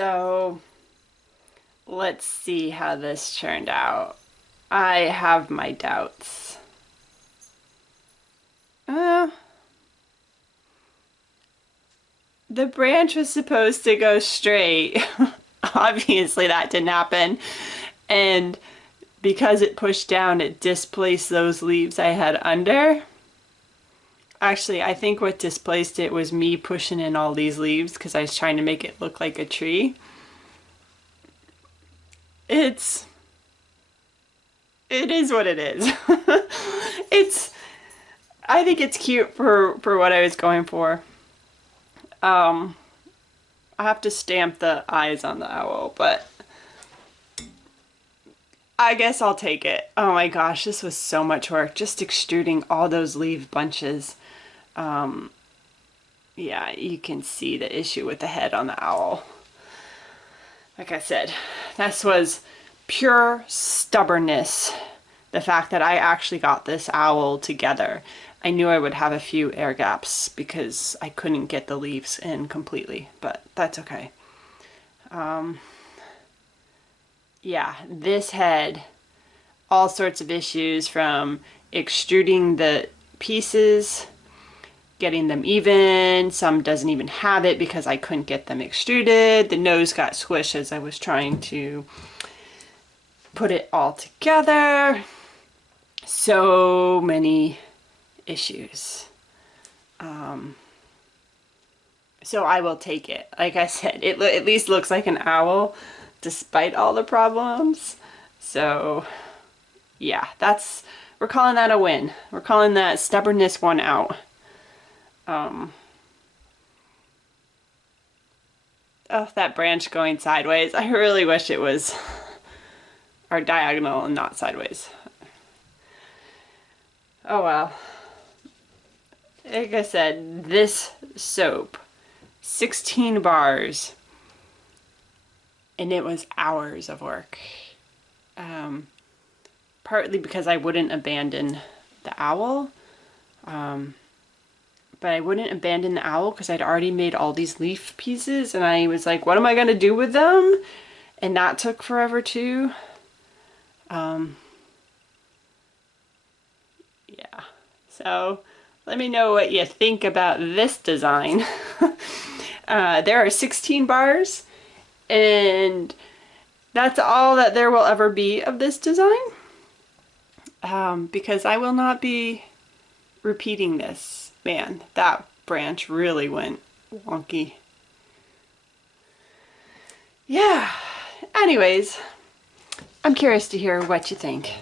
So let's see how this turned out. I have my doubts. The branch was supposed to go straight. Obviously that didn't happen. And because it pushed down, it displaced those leaves I had under. Actually, I think what displaced it was me pushing in all these leaves because I was trying to make it look like a tree. It is what it is. I think it's cute for what I was going for. I have to stamp the eyes on the owl, but I guess I'll take it. Oh my gosh, this was so much work, just extruding all those leaf bunches. Yeah, you can see the issue with the head on the owl. Like I said, this was pure stubbornness. The fact that I actually got this owl together. I knew I would have a few air gaps because I couldn't get the leaves in completely, but that's okay. Yeah, this head, all sorts of issues from extruding the pieces, getting them even. Some doesn't even have it because I couldn't get them extruded. The nose got squished as I was trying to put it all together. So many issues. So I will take it. Like I said, it at least looks like an owl despite all the problems. So yeah, we're calling that a win. We're calling that stubbornness one out. Oh, that branch going sideways. I really wish it was or diagonal and not sideways. Oh well. Like I said, this soap, 16 bars, and it was hours of work. Partly because I wouldn't abandon the owl, but I wouldn't abandon the owl because I'd already made all these leaf pieces, and I was like, what am I going to do with them? And that took forever too. Yeah, so let me know what you think about this design. There are 16 bars, and that's all that there will ever be of this design, because I will not be repeating this. Man, that branch really went wonky. Yeah, anyways, I'm curious to hear what you think.